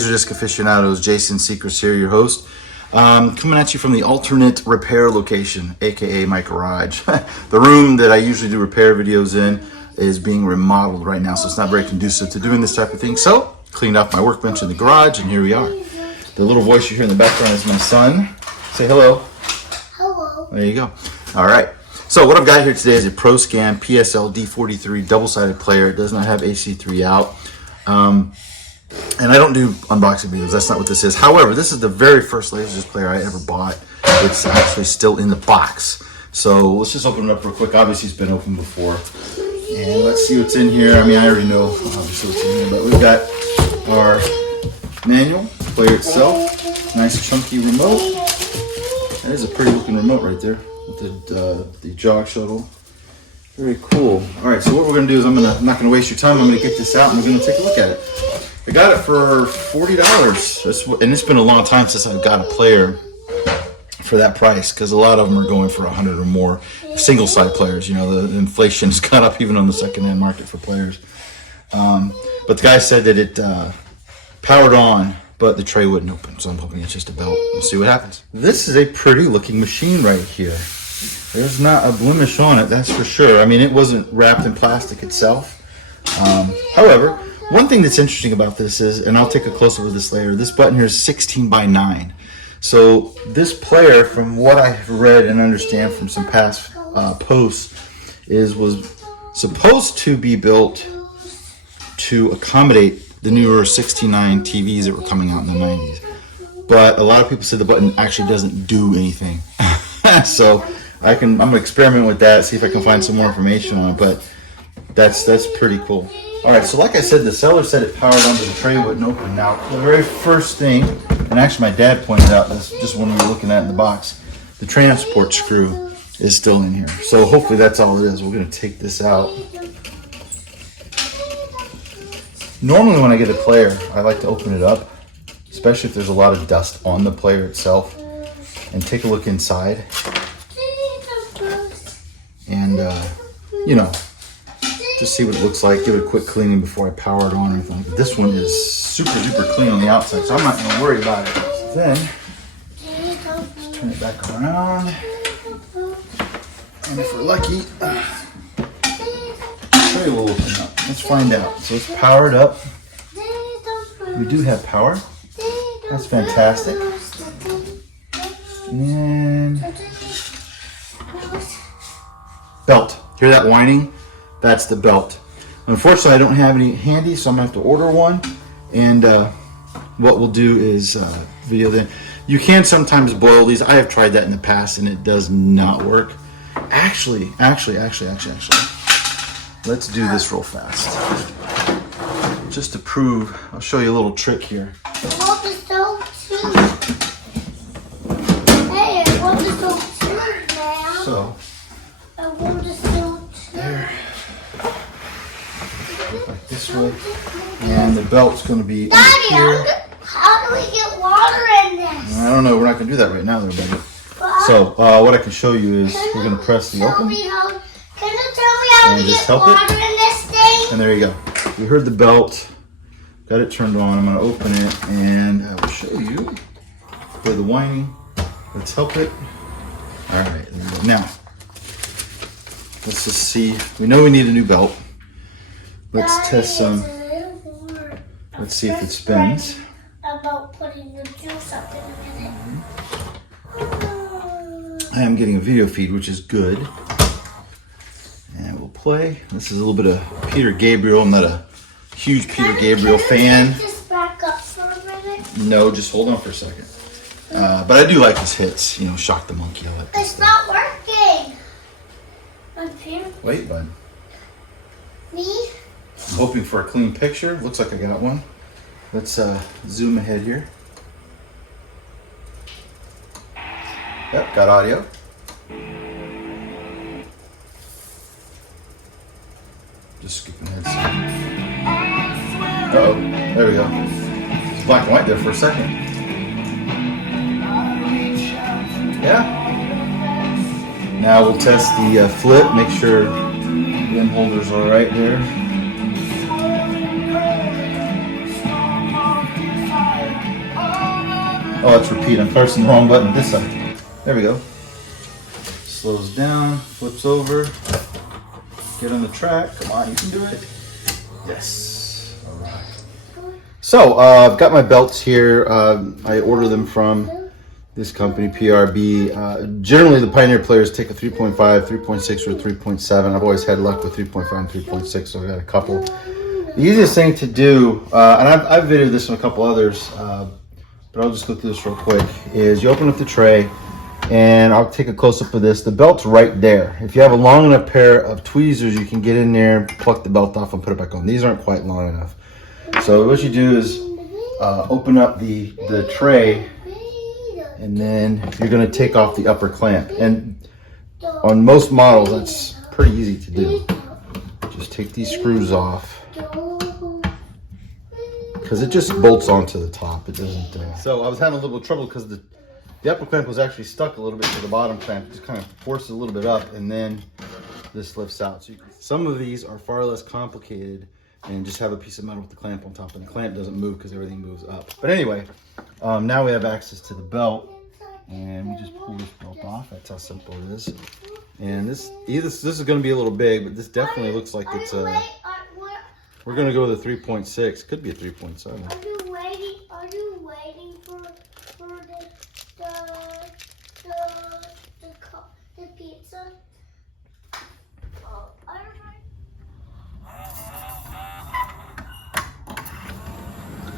Laserdisc aficionados, Jason Secrets here, your host. Coming at you from the alternate repair location, aka my garage. The room that I usually do repair videos in is being remodeled right now, so it's not very conducive to doing this type of thing. So, cleaned off my workbench in the garage, and here we are. The little voice you hear in the background is my son. Say hello. Hello. There you go. All right. So what I've got here today is a Proscan PSL D43 double-sided player. It does not have AC3 out. And I don't do unboxing videos. That's not what this is. However, this is the very first Laserdisc player I ever bought. It's actually still in the box. So let's just open it up real quick. Obviously, it's been opened before. And let's see what's in here. I mean, I already know obviously what's in here, but we've got our manual, player itself, nice chunky remote. That is a pretty looking remote right there with the jog shuttle. Very cool. All right, so what we're gonna do is I'm not gonna waste your time. I'm gonna get this out and we're gonna take a look at it. I got it for $40, and it's been a long time since I've got a player for that price, because a lot of them are going for 100 or more. Single side players, you know, the inflation's gone up even on the second-hand market for players. But the guy said that it powered on, but the tray wouldn't open, so I'm hoping it's just a belt. We'll see what happens. This is a pretty looking machine right here. There's not a blemish on it, that's for sure. I mean, it wasn't wrapped in plastic itself. However, one thing that's interesting about this is, and I'll take a close-up of this later, this button here is 16 by 9. So this player, from what I've read and understand from some past posts, was supposed to be built to accommodate the newer 16:9 TVs that were coming out in the 90s. But a lot of people said the button actually doesn't do anything. So I'm gonna experiment with that, see if I can find some more information on it, but that's pretty cool. All right, so like I said, the seller said it powered on, but the tray wouldn't open. Now, the very first thing, and actually my dad pointed out this just when we were looking at it in the box, the transport screw is still in here. So hopefully that's all it is. We're gonna take this out. Normally when I get a player, I like to open it up, especially if there's a lot of dust on the player itself, and take a look inside. And, you know, just see what it looks like, give it a quick cleaning before I power it on or anything. But this one is super duper clean on the outside, so I'm not gonna worry about it. So then, just turn it back around. And if we're lucky, the tray will open up. Let's find out. So it's powered up. We do have power. That's fantastic. And belt. Hear that whining? That's the belt. Unfortunately, I don't have any handy, so I'm gonna have to order one. And what we'll do is video then. You can sometimes boil these. I have tried that in the past, and it does not work. Actually. Let's do this real fast. Just to prove, I'll show you a little trick here. I want the soap too. Hey, I want the soap too now. So, I want the soap too. there. Like this way. And the belt's going to be Daddy, here. how do we get water in this? I don't know. We're not going to do that right now, there, buddy. So, what I can show you is we're going to press the open. Can you tell me how And to just get help it. water in this thing? And there you go. We heard the belt. Got it turned on. I'm going to open it, and I will show you for the whining. Let's help it. All right. There we go. Now, let's just see. We know we need a new belt. Let's test some. Let's see if it spins. About putting the juice up in a minute. I am getting a video feed, which is good. And we'll play. This is a little bit of Peter Gabriel. I'm not a huge Peter Gabriel fan. Can you just back up for a minute? No, just hold on for a second. But I do like his hits. You know, Shock the Monkey. I like this It's not working. Wait, bud. Me? I'm hoping for a clean picture. Looks like I got one. Let's zoom ahead here. Yep, got audio. Just skipping ahead. Uh-oh, there we go. It's black and white there for a second. Yeah. Now we'll test the flip, make sure the rim holders are right there. Oh, let's repeat. I'm pressing the wrong button this side. There we go. Slows down, flips over. Get on the track. Come on, you can do it. Yes. All right. So I've got my belts here. I order them from this company, PRB. Generally, the Pioneer players take a 3.5, 3.6, or 3.7. I've always had luck with 3.5 and 3.6, so I've got a couple. The easiest thing to do, and I've videoed this on a couple others, but I'll just go through this real quick, is you open up the tray, and I'll take a close-up of this. The belt's right there. If you have a long enough pair of tweezers, you can get in there, pluck the belt off, and put it back on. These aren't quite long enough. So what you do is open up the tray, and then you're going to take off the upper clamp. And on most models, that's pretty easy to do. Just take these screws off, because it just bolts onto the top. It doesn't. So I was having a little trouble because the upper clamp was actually stuck a little bit to the bottom clamp. Just kind of force it a little bit up, and then this lifts out. So some of these are far less complicated and just have a piece of metal with the clamp on top, and the clamp doesn't move because everything moves up. But anyway, now we have access to the belt, and we just pull this belt off. That's how simple it is. And this is going to be a little big, but this definitely looks like it's a. We're going to go with a 3.6. Could be a 3.7. Are you waiting for the pizza? Oh, I don't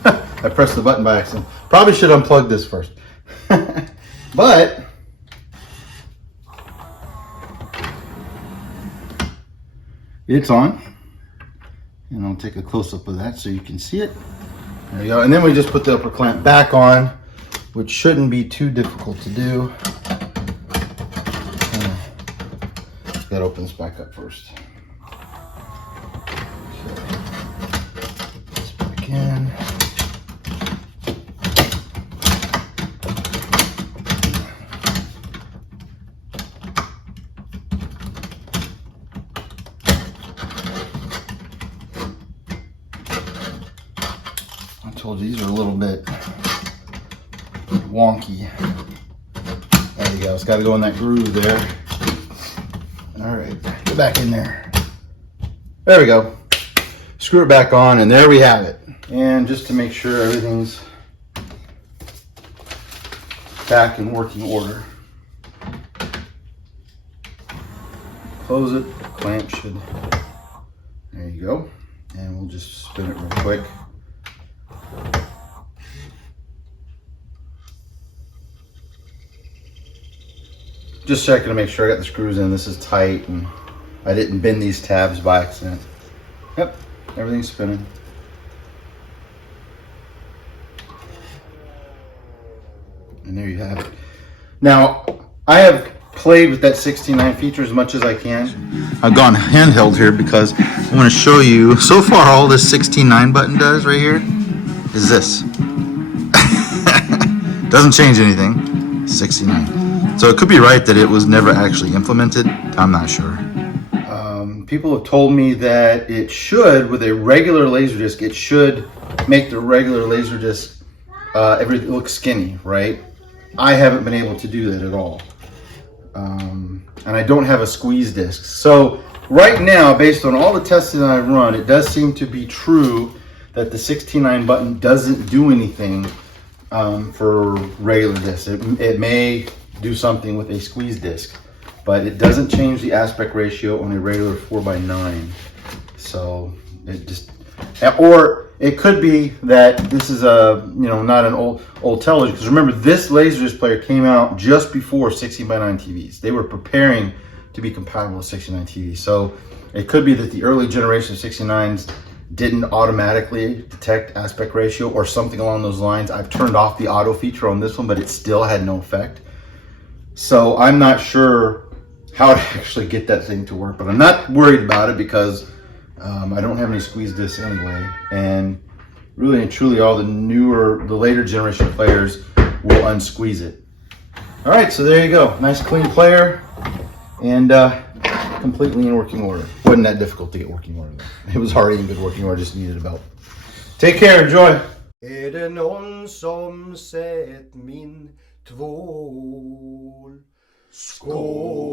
know. I pressed the button by accident. Probably should unplug this first. But it's on. And I'll take a close-up of that so you can see it. There you go. And then we just put the upper clamp back on, which shouldn't be too difficult to do. Got to open this back up first. Put this back in. I told you these are a little bit wonky. There you go. It's got to go in that groove there. All right, get back in there. There we go. Screw it back on, and there we have it. And just to make sure everything's back in working order, close it. The clamp should. There you go. And we'll just spin it real quick. Just checking to make sure I got the screws in. This is tight, and I didn't bend these tabs by accident. Yep, everything's spinning. And there you have it. Now, I have played with that 16:9 feature as much as I can. I've gone handheld here because I want to show you. So far, all this 16:9 button does right here is this. Doesn't change anything. 69. So it could be right that it was never actually implemented. I'm not sure. People have told me that it should, with a regular Laserdisc, it should make the regular Laserdisc everything look skinny, right? I haven't been able to do that at all. And I don't have a squeeze disc. So right now, based on all the testing that I've run, it does seem to be true that the 16:9 button doesn't do anything for regular discs. It may do something with a squeeze disc, but it doesn't change the aspect ratio on a regular 4:9. So it just, or it could be that this is a, not an old television, because remember, this Laserdisc player came out just before 16:9 TVs. They were preparing to be compatible with 16:9 TVs. So it could be that the early generation of 16:9s didn't automatically detect aspect ratio or something along those lines. I've turned off the auto feature on this one, but it still had no effect. So I'm not sure how to actually get that thing to work, but I'm not worried about it because I don't have any squeeze discs anyway. And really and truly, all the later generation players will unsqueeze it. All right, so there you go. Nice clean player and completely in working order. Wasn't that difficult to get working order though. It was already in good working order, just needed a belt. Take care, enjoy. Är det någon som sett min tvål? Skål!